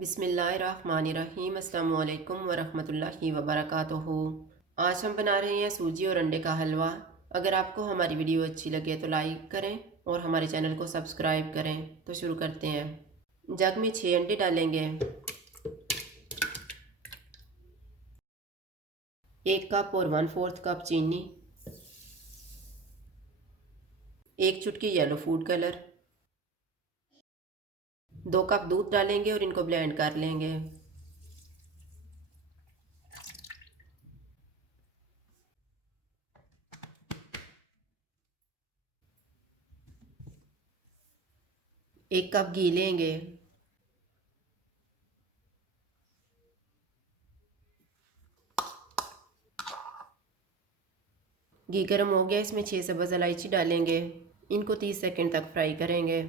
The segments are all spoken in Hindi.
बिस्मिल्लाहिर्रहमानिर्रहीम अस्सलामु अलैकुम वरहमतुल्लाहि वबरकातुहू। आज हम बना रहे हैं सूजी और अंडे का हलवा। अगर आपको हमारी वीडियो अच्छी लगे तो लाइक करें और हमारे चैनल को सब्सक्राइब करें। तो शुरू करते हैं। जग में 6 अंडे डालेंगे, 1 कप और 1/4 कप चीनी, 1 चुटकी येलो फूड कलर, 2 कप दूध डालेंगे और इनको ब्लेंड कर लेंगे। एक कप घी लेंगे, घी गर्म हो गया, इसमें 6 सब्ज़ इलायची डालेंगे। इनको 30 सेकंड तक फ्राई करेंगे।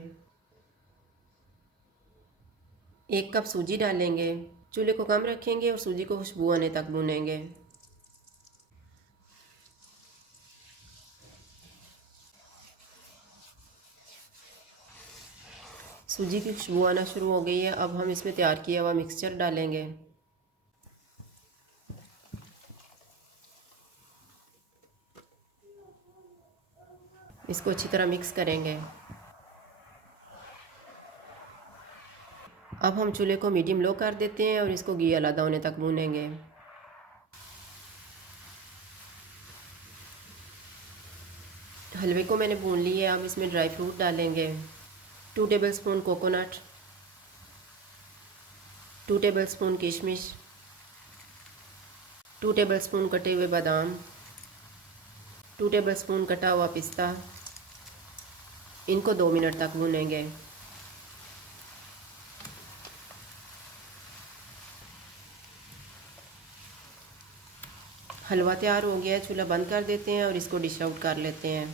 1 कप सूजी डालेंगे। चूल्हे को कम रखेंगे और सूजी को खुशबू आने तक भूनेंगे। सूजी की खुशबू आना शुरू हो गई है। अब हम इसमें तैयार किया हुआ मिक्सचर डालेंगे। इसको अच्छी तरह मिक्स करेंगे। अब हम चूल्हे को मीडियम लो कर देते हैं और इसको घी अलग होने तक भूनेंगे। हलवे को मैंने भून लिया है। अब इसमें ड्राई फ्रूट डालेंगे। 2 टेबलस्पून कोकोनट, 2 टेबलस्पून किशमिश, 2 टेबलस्पून कटे हुए बादाम, 2 टेबलस्पून कटा हुआ पिस्ता। इनको 2 मिनट तक भूनेंगे। हलवा तैयार हो गया है। चूल्हा बंद कर देते हैं और इसको डिश आउट कर लेते हैं।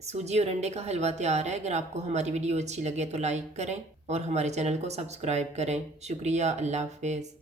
सूजी और अंडे का हलवा तैयार है। अगर आपको हमारी वीडियो अच्छी लगे तो लाइक करें और हमारे चैनल को सब्सक्राइब करें। शुक्रिया। अल्लाह हाफिज़।